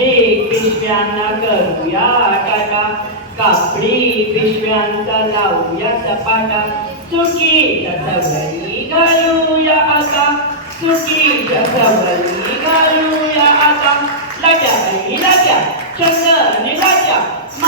पिशव्यांना करूया आटाटा कापडी पिशव्यांचा लावूया सपाटा चुकी चवळी घालूया आता चुकी चवळी घालूया आता लट्या लट्या चंद निघाच्या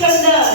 真的。